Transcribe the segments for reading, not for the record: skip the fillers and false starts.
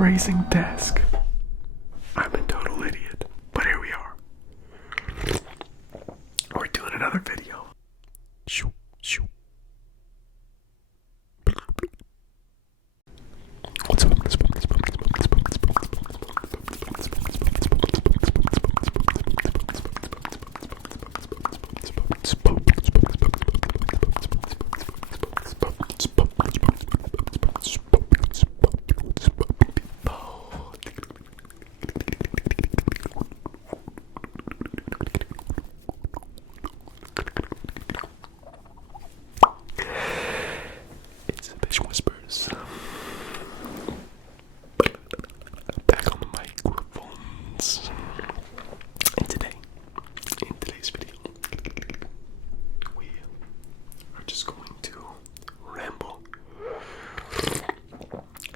raising desk. I'm a total idiot, but here we are. We're doing another video. Shoo, shoo. What's up? It's Fish Whispers. Back on the microphones. And in today's video, we are just going to ramble.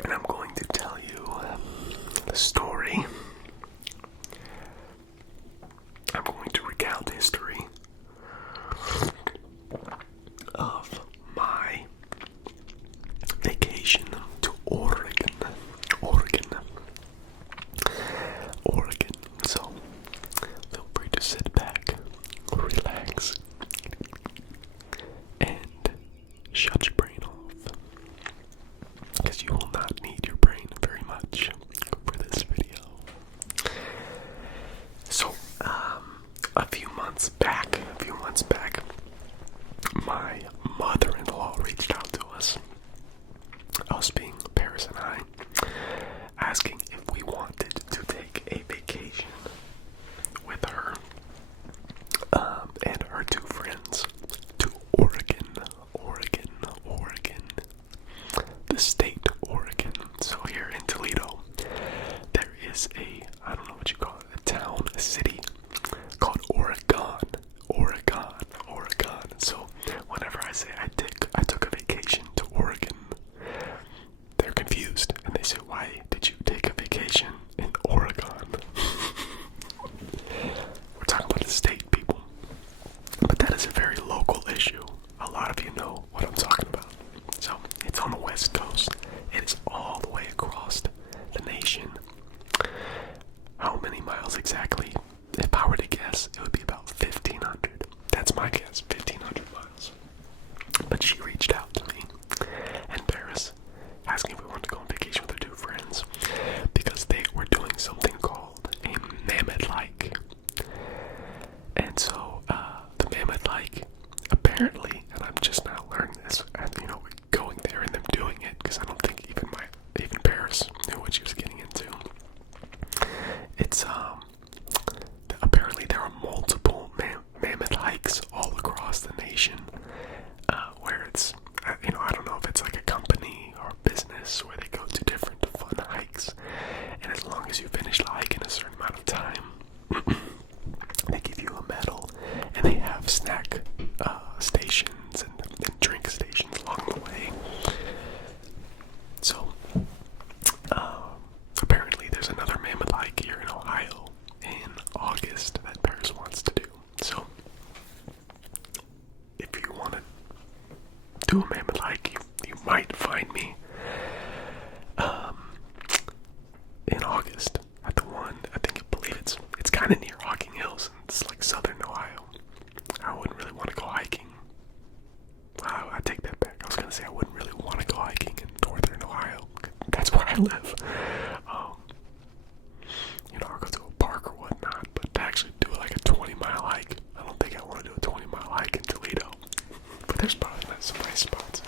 And I'm going to tell you the story. I'm going to recount history of my vacation to Oregon. So, feel free to sit back, relax, and shut your brain off. Because you will not need your brain very much for this video. So, a few months back, my mother-in-law reached out to us being Paris and I, asking if we wanted to take a vacation with her and her two friends to Oregon, the state Oregon. So here in Toledo, there is I don't know what you call it, a town, a city called Oregon. So whenever I say I took a vacation to Oregon, they're confused and they say, why did you take a vacation in Oregon? We're talking about the state, people. But that is a very local issue. A lot of you know what I'm talking about. So it's on the West Coast. It is all the way across the nation. How many miles exactly? If I were to guess, it would be about 1,500. That's my guess, 1,500 miles. But she reached out to me and Paris, asking if we wanted to go on vacation with her two friends because they were doing something called a mammoth hike. And so the mammoth hike, apparently, and I'm just now learning this, and going there and them doing it, because I don't think even Paris knew what she was getting into. It's apparently there are multiple mammoth hikes all across the nation, where it's I don't know if it's like a company or a business where they go to different fun hikes, and as long as you finish the hike in a certain amount of time, they give you a medal, and they have snack stations and drink stations along the way. So apparently there's another mammoth hike here in Ohio in August that Paris wants to do. So if you want to do a mammoth hike, you might find me in August at the one. I believe it's kind of near Hocking Hills. It's like southern Ohio. I wouldn't really want to go hiking. I take that back. I was gonna say I wouldn't really want to go hiking in northern Ohio. That's where I live. I'll go to a park or whatnot, but to actually do like a 20-mile hike, I don't think I want to do a 20-mile hike in Toledo. But there's probably some nice spots.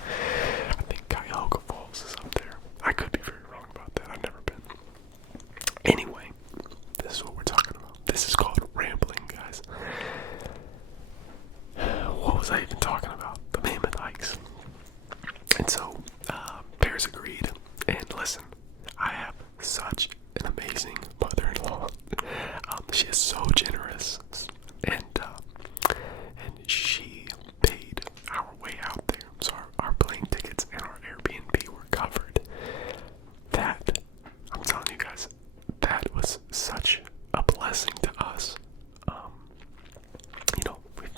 I think Cuyahoga Falls is up there. I could be very wrong about that. I've never been. Anyway, this is what we're talking about. This is called rambling, guys. What was I even talking about? The mammoth hikes. And so, Paris agreed. And listen, I have such an amazing mother-in-law. She is so generous, and she paid our way out there. So our plane tickets and our Airbnb were covered. That, I'm telling you guys, that was such a blessing to us.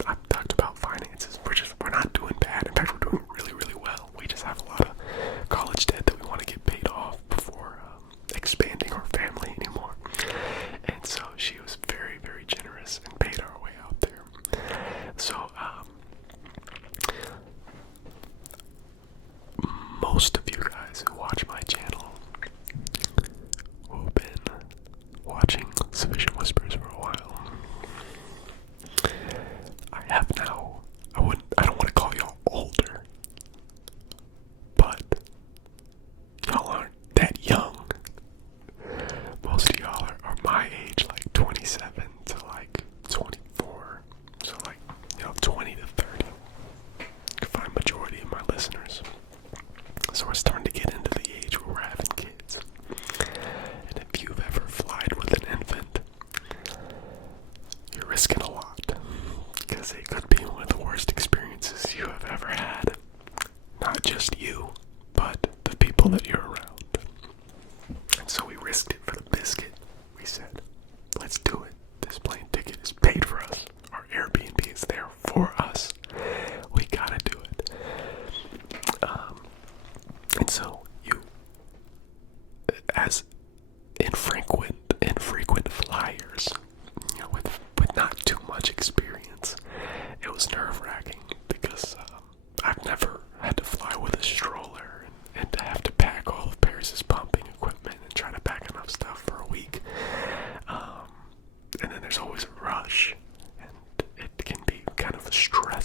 I've talked about finances. We're not doing bad. In fact, we're doing really, really well. We just have a lot of college debt that we want to get paid off before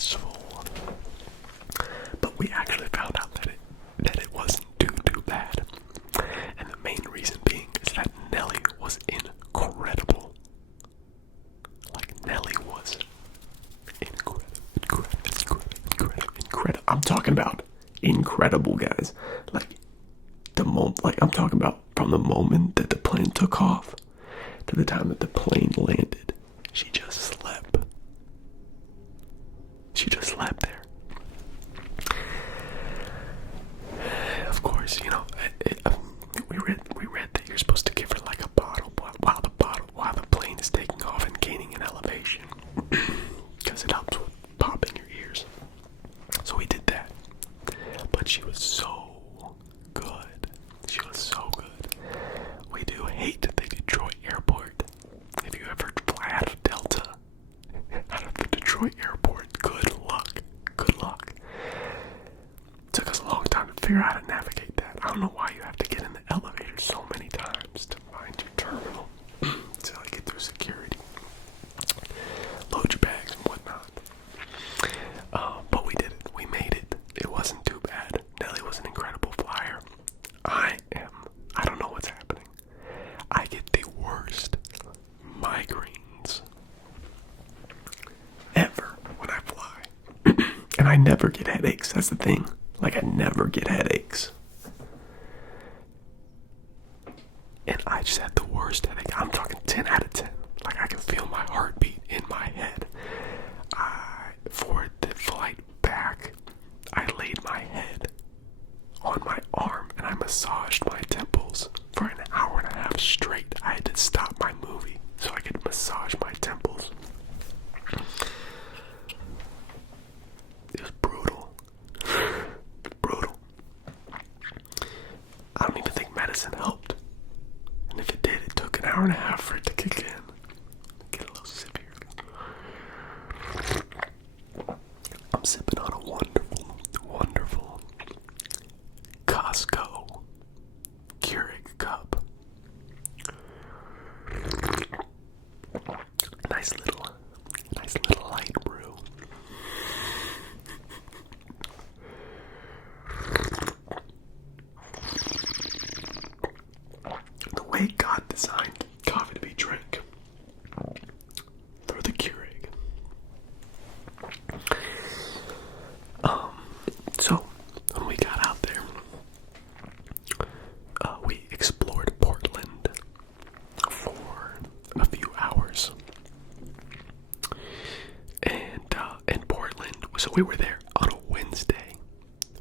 stressful. But we actually found out that it wasn't too bad. And the main reason being is that Nelly was incredible. Like, Nelly was incredible. I'm talking about incredible, guys. I'm talking about from the moment that the plane took off to the time that the plane landed. She just slept. She just slept there. Of course, we read that you're supposed to give her like a bottle while the plane is taking off and gaining in elevation, because it helps with popping your ears. So we did that, but she was so good. She was so good. We do hate the Detroit airport. If you ever fly out of Delta, out of the Detroit airport, good luck. Good luck. Took us a long time to figure out how to navigate that. I don't know why you have to get in the elevator so many times to find your terminal until I get through security. Load your bags and whatnot. But we did it. We made it. It wasn't too bad. Nelly was an incredible flyer. I don't know what's happening. I get the worst migraines ever when I fly. And I never get headaches. That's the thing. Like, I never get headaches. And I just had the worst headache. I'm talking 10 out of 10. Like, I can feel my heartbeat in my head. For the flight back, I laid my head on my arm and I massaged my temples for an hour and a half straight. I had to stop my movie so I could massage my temples. It was brutal. Brutal. I don't even think medicine helped. And if it did, it took an hour and a half for it to kick in. Get a little sip here. I'm sipping on a wonderful Costco Keurig cup. Nice little light brew. The way God designed coffee to be drank through the Keurig. So when we got out there, we explored Portland for a few hours. And in Portland, so we were there on a Wednesday,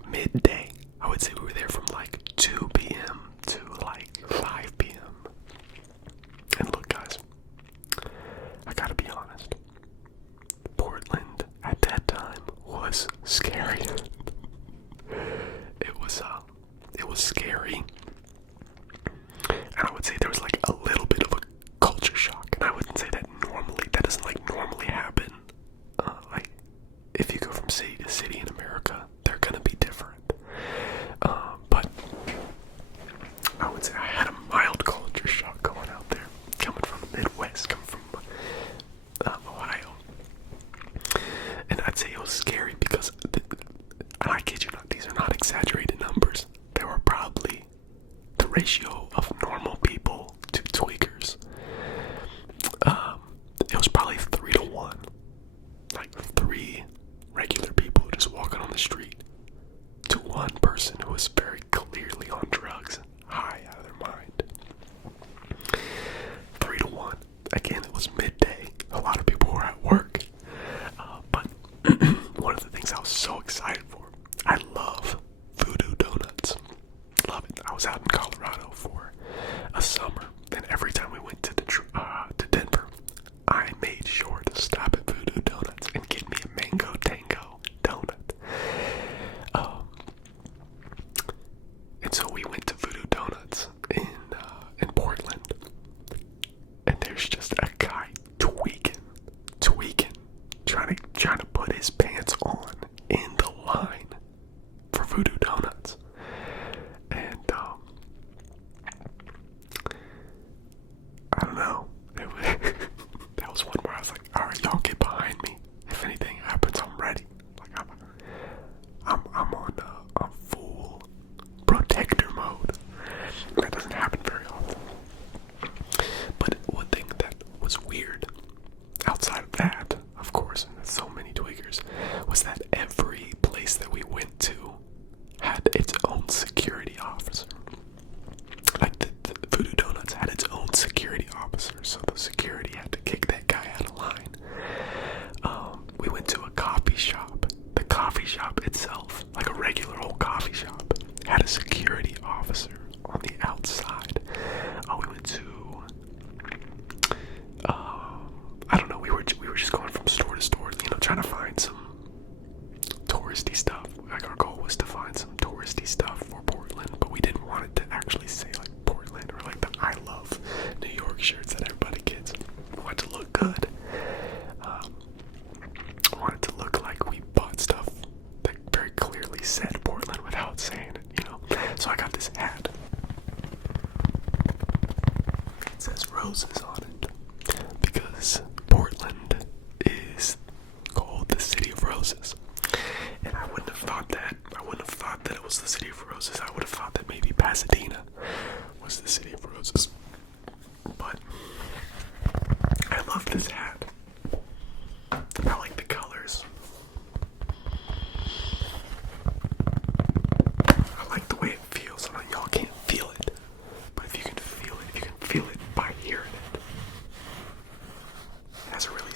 midday. I would say we were there from like 2 p.m. to like 5 p.m. And look, guys, I gotta be honest. Portland at that time was scary. It was scary. And I would say there was like a little bit of a culture shock. And I wouldn't say that doesn't like normally happen. Like, if you go from city to city in America, they're gonna be different. But I would say I had a mild culture shock going out there, coming from the Midwest, coming from Ohio. And I'd say it was scary because, and I kid you not, these are not exaggerated numbers. There were probably the ratio of normal people to tweakers. It was probably 3 to 1. Like 3 regular people just walking on the street to 1 person who was very clearly on drugs, high out of their mind. 3 to 1. Again, it was midday. A lot of people were at work. But one of the things I was so excited for, I love Voodoo Donuts. Love it. I was out in Colorado for a summer, and every time we went to Denver, I made sure to stop at Voodoo Donuts and get me a mango tango donut. And so we went to Voodoo Donuts in Portland, and there's just a guy tweaking, trying to put his pants on in the line for Voodoo Donuts. And I don't know. That was one where I was like, all right, y'all get behind me. If anything happens, I'm ready.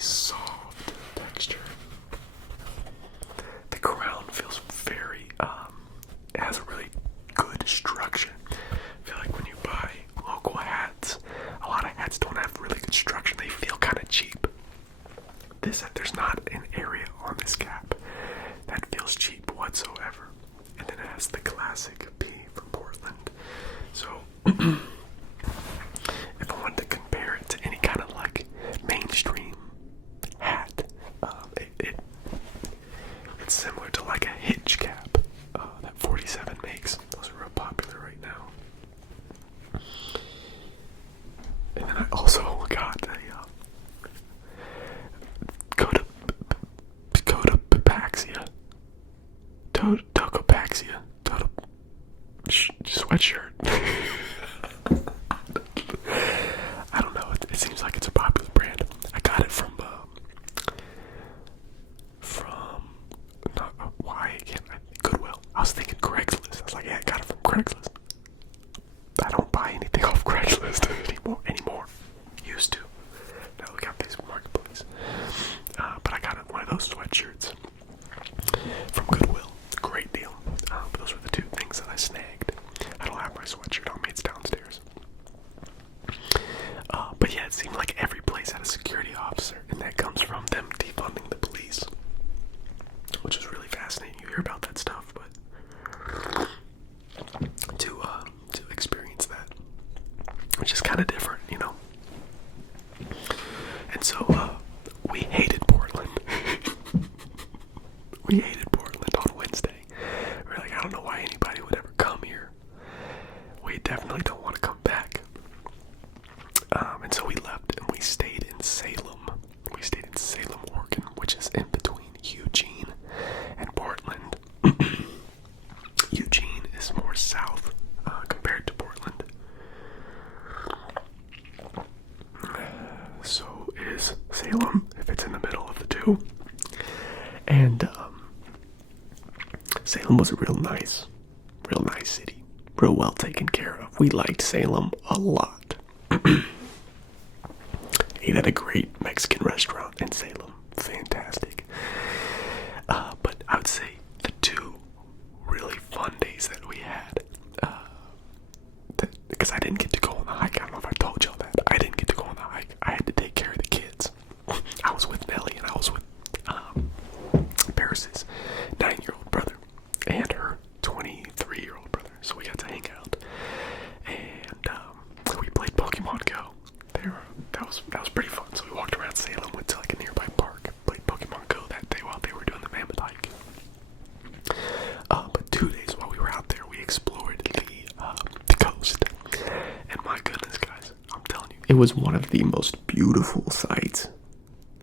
soft texture. The crown feels very, it has a really good structure. I feel like when you buy local hats, a lot of hats don't have really good structure. They feel kind of cheap. There's not an area on this cap that feels cheap whatsoever. And then it has the classic P from Portland. So, if I wanted to compare it to any kind of like mainstream hat, it's similar to like a hitch cap that 47 makes. Those are real popular right now. And then I also got a Tocopaxia sweatshirt. I don't know. It seems like it's a popular brand. I got it from Goodwill. I was thinking Craigslist. I was like, yeah, I got it from Craigslist. I don't buy anything off Craigslist anymore. Used to. Now we got these marketplace. But I got one of those sweatshirts from Goodwill. Great deal. But those were the two things that I snagged. I don't have my sweatshirt on me. It's downstairs. But yeah, it seemed like every place had a security officer, and that comes from them defunding the police, which is really fascinating. You hear about that stuff, but to experience that, which is kind of different, you know. And so we hated Portland. We hated Portland on Wednesday. We were like, I don't know why anybody would ever come here. We definitely don't want to come back. And so we left and we stayed in Salem. We stayed in Salem, Oregon, which is in between Eugene and Portland. Eugene is more south compared to Portland. So is Salem, if it's in the middle of the two. And Salem was a real nice city. Real well taken care of. We liked Salem a lot. Ate at a great Mexican restaurant in Salem. Fantastic. But I would say the two really fun days that we had, because I didn't get to go on the hike. I don't know if I told y'all that. I didn't get to go on the hike. I had to take care of the kids. I was with Nellie and I was with Paris's 9-year-old brother and her 23-year-old brother. So we got to hang out. And we played Pokemon Go. That was pretty fun. So we walked around Salem, went to like a nearby park, played Pokemon Go that day while they were doing the Mammoth hike. But 2 days while we were out there, we explored the coast. And my goodness, guys, I'm telling you, it was one of the most beautiful sights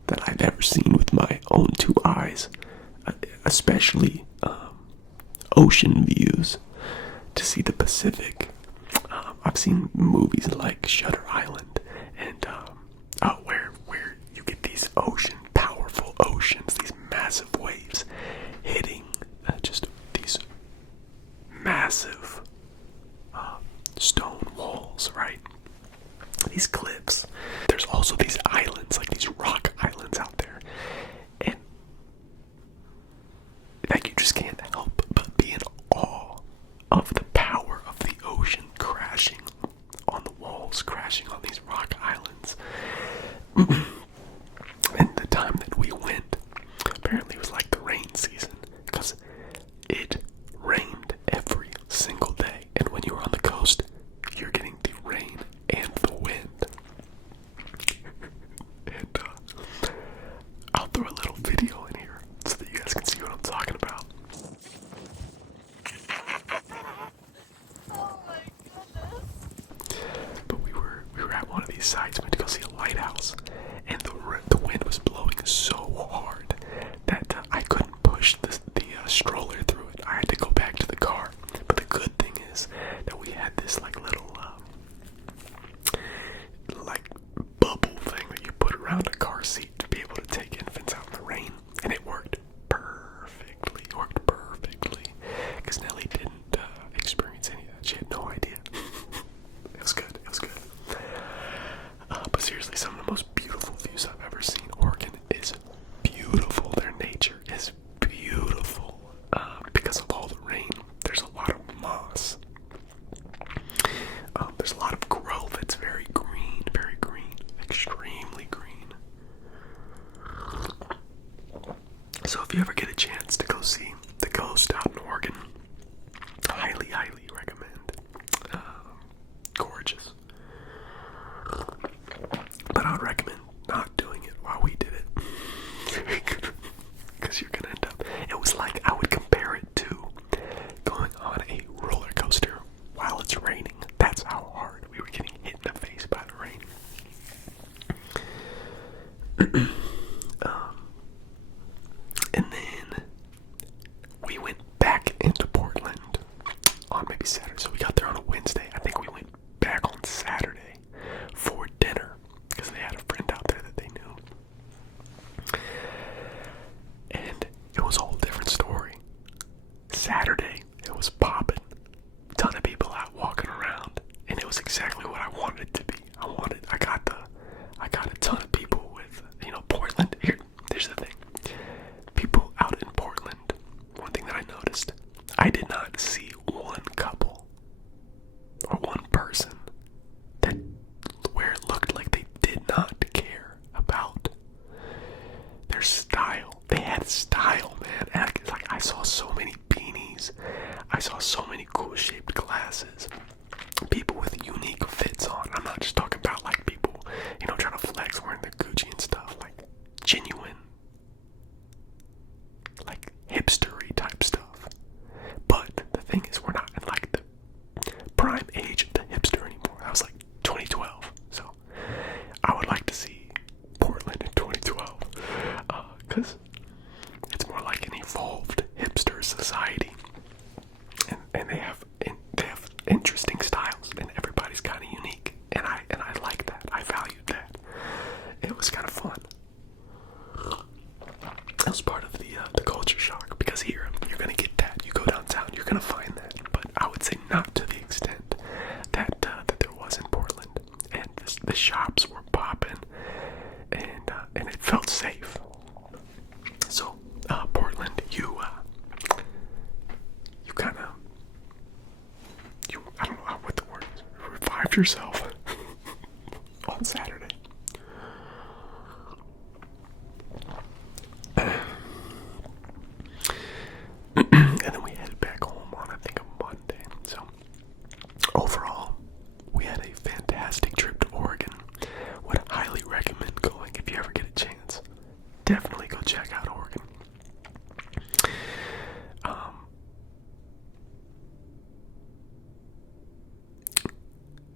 that I've ever seen with my own two eyes, especially ocean views. To see the Pacific. I've seen movies like Shutter Island and where you get these powerful oceans, these massive waves hitting just these massive stone walls, right? These cliffs. There's also these islands, like these rock islands out there, and like you just can't help but be in awe of the power of the ocean crashing on the walls, crashing on these rock islands. And the time that we went, apparently it was like the rain season, because it rained every single day. And when you're on the coast, you're getting the rain and the wind. And I'll throw a little video in here so that you guys can see what I'm talking about. But we were at one of these sites. We went to go see a lighthouse, and the wind was blowing so hard that I couldn't push the stroller through it. I had to go back to the car. But the good thing is that we had this like little like bubble thing that you put around a car seat to be able to take infants out in the rain, and it worked perfectly. Because Nellie didn't experience any of that. She had no idea. It was good. But seriously, some of the most beautiful views I've ever seen. Oregon So if you ever get a chance to go see the Ghost out in Oregon, highly, highly recommend. Gorgeous. But I would recommend not doing it while we did it. Because you're gonna end up. It was like, I would compare it to going on a roller coaster while it's raining. That's how hard we were getting hit in the face by the rain. And then we went back into Portland on maybe Saturday. So we got there on a Wednesday. I think we went back on Saturday for dinner because they had a friend out there that they knew. And it was a whole different story. Saturday, it was popping. Ton of people out walking around. And it was exactly what I wanted it to be. I got a ton of people with, Portland. Here's the thing. People out in Portland, one thing that I noticed, I did not see one couple or one person where it looked like they did not care about their style. They had style, man. And I saw so many beanies. I saw so many cool shaped glasses. People with unique fits on. I'm not just talking about like people, trying to flex wearing their Gucci and stuff. Like genuine, like hipstery type stuff. But the thing is, we're not in like the prime age of the hipster anymore. That was like 2012. So I would like to see Portland in 2012. Because it's more like an evolved hipster society. And they have interesting styles, and everybody's kind of unique, and I like that. I valued that. It was kind of fun. That was part of the culture shock, because here you're gonna get that. You go downtown, you're gonna find that, but I would say not to the extent that there was in Portland. And the shops were popping, and it felt safe. So Portland, you kind of. I don't know what the word is. Revived yourself on Saturday. And then we headed back home on, I think, a Monday. So, overall, we had a fantastic trip to Oregon. Would highly recommend going if you ever get a chance. Definitely go check out Oregon.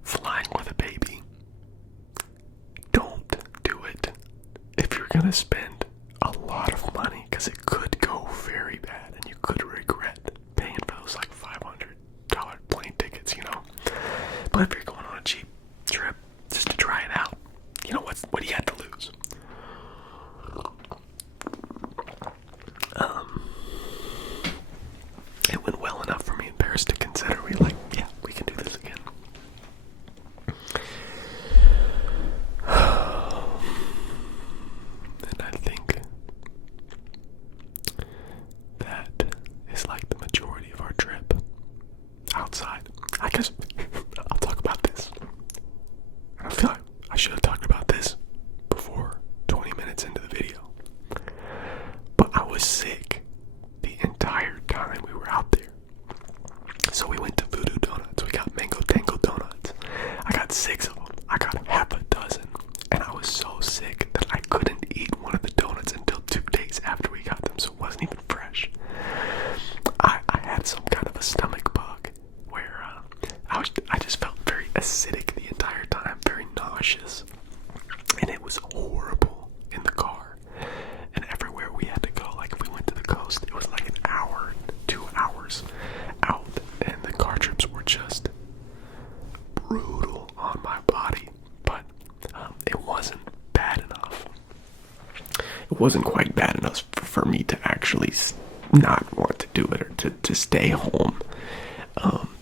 Flying with a baby. Don't do it if you're gonna spend a lot of money, because it could go very bad and you could regret paying for those like $500 plane tickets, But if you're going on a cheap trip just to try it out, what do you have to lose? It went well enough for me in Paris to consider. We can do this again. And I think that is like the majority of our trip outside. I guess I'll talk about this. I feel like I should have talked about this before 20 minutes into the video. But I was sick the entire time we were out there. So we went to Voodoo Donuts. We got Mango Tango Donuts. I got 6 of them. I got half a dozen. And I was so sick that I couldn't eat one of the donuts until 2 days after we got them. So it wasn't even fresh. I had some kind of a stomach bug where I just felt very acidic the entire time. Very nauseous. And it was horrible in the car. And everywhere we had to go, like if we went to the coast, it was like an hour, 2 hours out. And the car trips were just brutal on my body. But it wasn't bad enough. It wasn't quite bad enough for me to actually not want to do it or to stay home.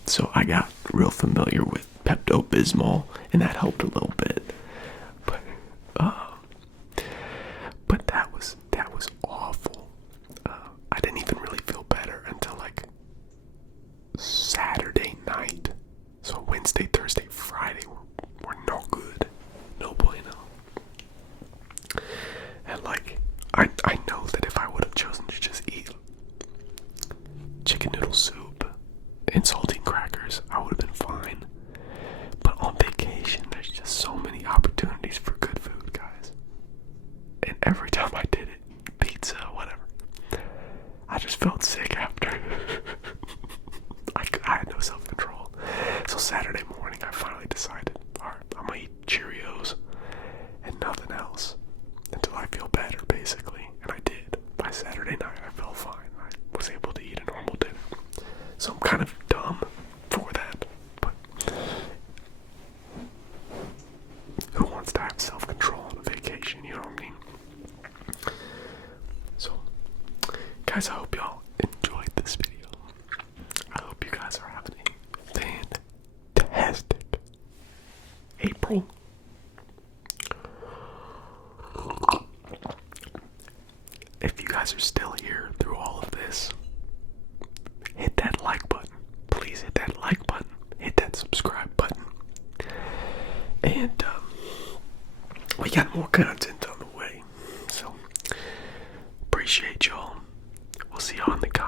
So I got real familiar with Pepto-Bismol, and that helped a little bit. But that was awful. I didn't even really feel better until like Saturday night. So Wednesday, Thursday, Friday were no good. No bueno. And like, I know that if I would have chosen to every time I did it, pizza, whatever, I just felt sick after. I had no self-control. So Saturday morning, I finally decided, alright, I'm gonna eat Cheerios and nothing else until I feel better, basically. And I did. By Saturday night, I felt fine. I was able to eat a normal dinner. So I'm kind of dumb for that, but who wants to have self-control on a vacation, you know what I mean? So, guys, I hope y'all enjoyed this video. I hope you guys are having a fantastic April. If you guys are still here through all of this, hit that like button. Please hit that like button. Hit that subscribe button. And we got more content on the way. So appreciate y'all. We'll see y'all in the comments.